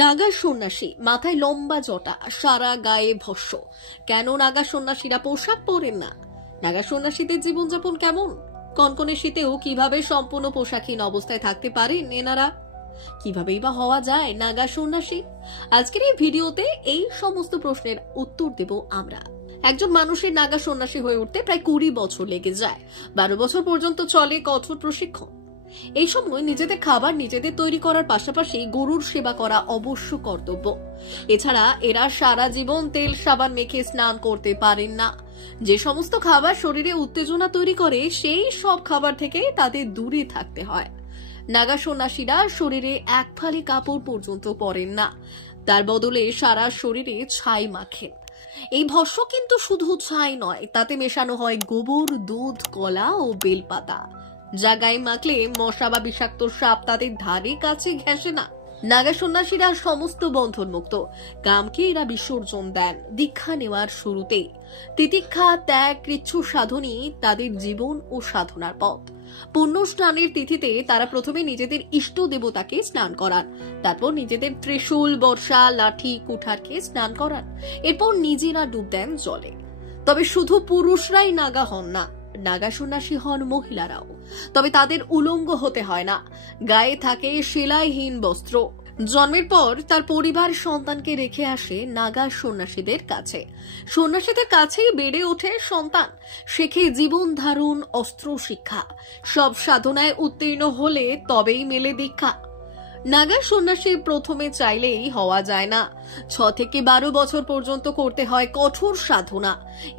নাগা সন্ন্যাসী, মাথায় লম্বা জটা, সারা গায়ে ভস্য। কেন নাগা সন্ন্যাসীরা পোশাক পরেন না? নাগা সন্ন্যাসীদের জীবনযাপন কেমন? কনকনে শীতেও কিভাবে সম্পূর্ণ পোশাকহীন অবস্থায় থাকতে পারেন এনারা? কিভাবেই বা হওয়া যায় নাগা সন্ন্যাসী? আজকের এই ভিডিওতে এই সমস্ত প্রশ্নের উত্তর দেব আমরা। একজন মানুষের নাগা সন্ন্যাসী হয়ে উঠতে প্রায় 20 বছর লেগে যায়। 12 বছর পর্যন্ত চলে কঠোর প্রশিক্ষণ। এই সময় নিজেদের খাবার নিজেদের তৈরি করার পাশাপাশি গরুর সেবা করা অবশ্য কর্তব্য। এছাড়া এরা সারা জীবন তেল সাবান মেখে স্নান করতে পারেন না। যে সমস্ত খাবার শরীরে উত্তেজনা তৈরি করে সেই সব খাবার থেকে তাদের দূরে থাকতে হয়। নাগা সন্ন্যাসীরা শরীরে এক ফালি কাপড় পর্যন্ত পরেন না, তার বদলে সারা শরীরে ছাই মাখেন। এই ভস্য কিন্তু শুধু ছাই নয়, তাতে মেশানো হয় গোবর, দুধ, কলা ও বেলপাতা, যা গায়ে মাখলে মশা বা বিষাক্ত সাপ তাদের ধারে কাছে ঘেঁষে না। নাগা সন্ন্যাসীরা সমস্ত বন্ধন মুক্ত। কামকে এরা বিসর্জন দেন দীক্ষা নেওয়ার শুরুতেই। তিতিক্ষা, ত্যাগ, কৃচ্ছ সাধনই তাদের জীবন ও সাধনার পথ। পুণ্য স্নানের তিথিতে তারা প্রথমে নিজেদের ইষ্ট দেবতাকে স্নান করান, তারপর নিজেদের ত্রিশূল, বর্ষা, লাঠি, কুঠারকে স্নান করান, এরপর নিজেরা ডুব দেন জলে। তবে শুধু পুরুষরাই নাগা হন না, নাগা সন্ন্যাসী হন মহিলারাও। তবে তাদের উলঙ্গ হতে হয় না, গায়ে থাকে সেলাইহীন বস্ত্র। জন্মের পর তার পরিবার সন্তানকে রেখে আসে নাগা সন্ন্যাসীদের কাছে। সন্ন্যাসীদের কাছেই বেড়ে ওঠে সন্তান, শেখে জীবন ধারণ, অস্ত্র শিক্ষা। সব সাধনায় উত্তীর্ণ হলে তবেই মেলে দীক্ষা। নাগা সন্ন্যাসী প্রথমে চাইলেই হওয়া যায় না। 6 থেকে 12 বছর পর্যন্ত করতে হয় কঠোর সাধনা।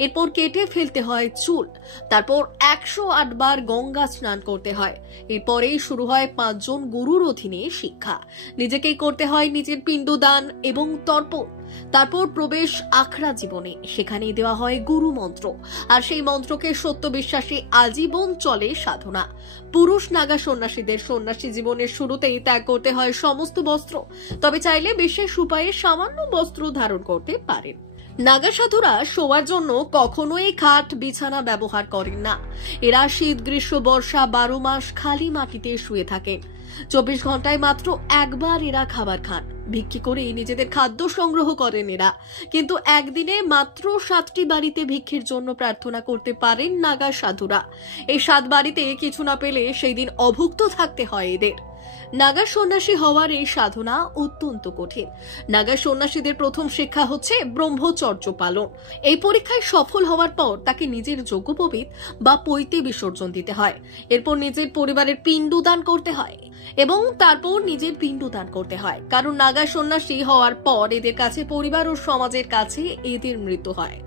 এরপর কেটে ফেলতে হয় চুল, তারপর 108 বার গঙ্গা স্নান করতে হয়। এরপরেই শুরু হয় 5 জন গুরুর অধীনে শিক্ষা। নিজেকেই করতে হয় নিজের পিণ্ডদান এবং তর্পণ। তারপর প্রবেশ আখড়া জীবনে, সেখানেই দেওয়া হয় গুরু মন্ত্র, আর সেই মন্ত্রকে সত্য বিশ্বাসে আজীবন চলে সাধনা। পুরুষ নাগা সন্ন্যাসীদের সন্ন্যাসী জীবনের শুরুতেই ত্যাগ করতে হয় সমস্ত বস্ত্র, তবে চাইলে বিশেষ উপায়ে সামান্য বস্ত্র ধারণ করতে পারেন। নাগা সাধুরা শোয়ার জন্য কখনোই খাট বিছানা ব্যবহার করেন না। এরা শীত, গ্রীষ্ম, বর্ষা 12 মাস খালি মাটিতে শুয়ে থাকেন। 24 ঘন্টায় মাত্র একবার এরা খাবার খান। ভিক্ষি করে নিজেদের খাদ্য সংগ্রহ করেন এরা। কিন্তু একদিনে মাত্র 7টি বাড়িতে ভিক্ষির জন্য প্রার্থনা করতে পারেন নাগা সাধুরা। এই 7 বাড়িতে কিছু না পেলে সেই দিন অভুক্ত থাকতে হয় এদের। নাগা সন্ন্যাসী হওয়ার এই সাধনা অত্যন্ত কঠিন। নাগা সন্ন্যাসীদের প্রথম শিক্ষা হচ্ছে ব্রহ্মচর্য পালন। এই পরীক্ষায় সফল হওয়ার পর তাকে নিজের যজ্ঞোপবীত বা পৈতে বিসর্জন দিতে হয়। এরপর নিজের পরিবারের পিণ্ডদান করতে হয় এবং তারপর নিজের পিণ্ডদান করতে হয়, কারণ নাগা সন্ন্যাসী হওয়ার পর এদের কাছে পরিবার ও সমাজের কাছে এদের মৃত্যু হয়।